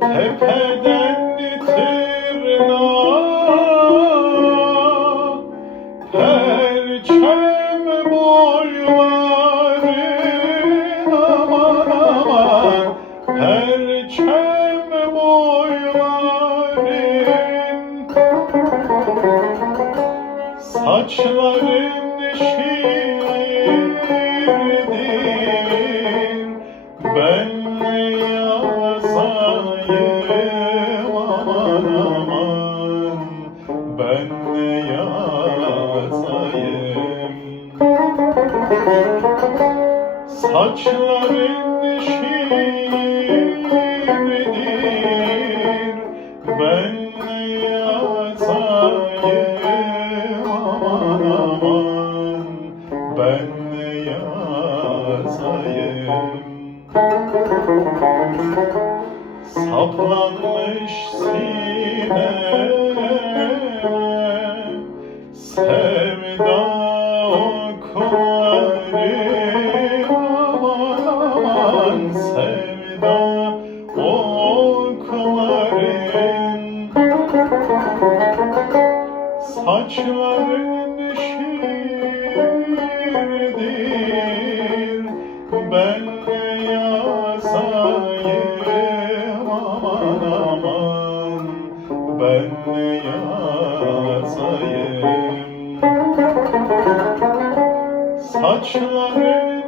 Tepeden tırnağa Perçem boyların aman aman Perçem boyların. Saçların şiirdir Ben yazayım Saçların şiirdir Ben yazayım aman aman Ben yazayım Saplanmış sineme Saçların şiirdir Ben yazayım aman aman. Ben yazayım Saçların